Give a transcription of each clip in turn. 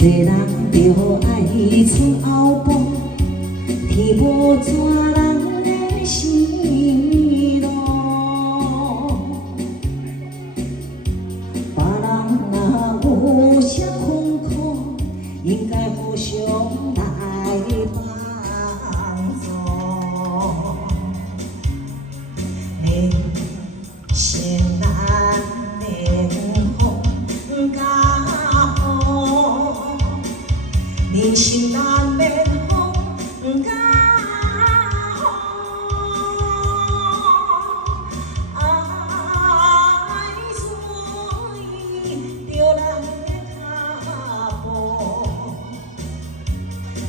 世人着爱出后步，天无怎人的生路。别人若有啥困苦，应该互相来帮助。人生难免风甲雨，人生难免风甲雨，爱随着咱的脚步，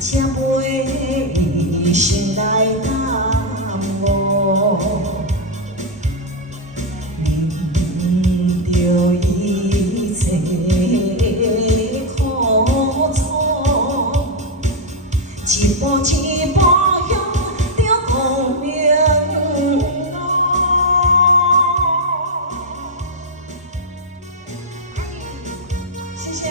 才袂心来耽误。忍着一切苦楚，一步一步向着光明路。谢谢。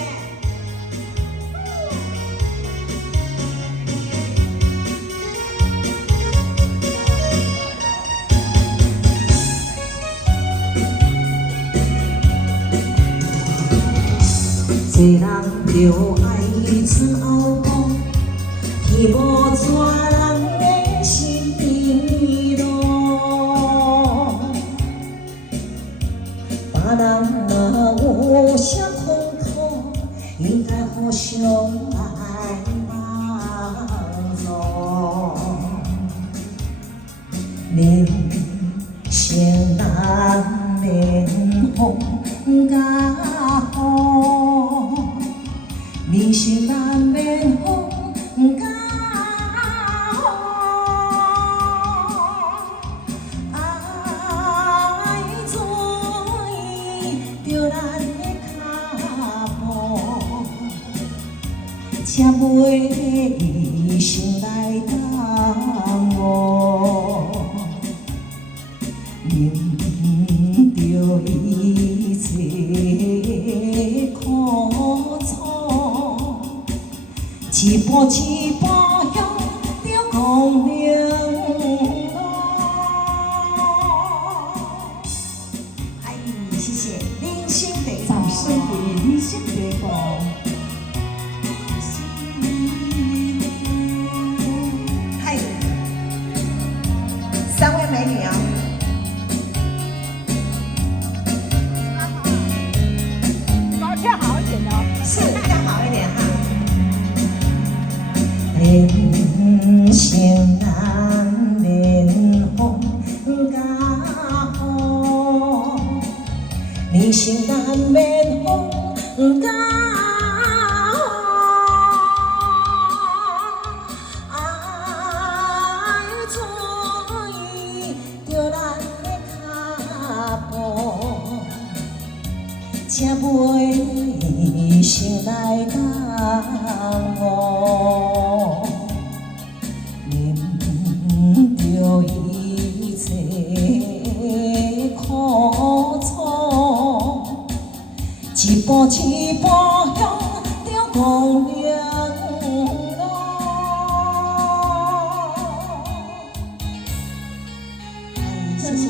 世人着爱出后步，天无怎人的生路。别人若有啥困苦，应该互相来帮助。人生难免风甲雨，人生难免风甲雨，爱随着咱的脚步，才袂心来耽误。忍着一切苦楚，一步一步向着光明路。哎，谢谢，人生地掌声给人生地步。嗨，三位美女啊！跳好一点哦，是跳好一点哈。人生难免风甲雨，人生难免风甲雨，爱随着咱的脚步，才袂心来耽误。忍着一切苦楚，一步一步向着光明路。谢谢。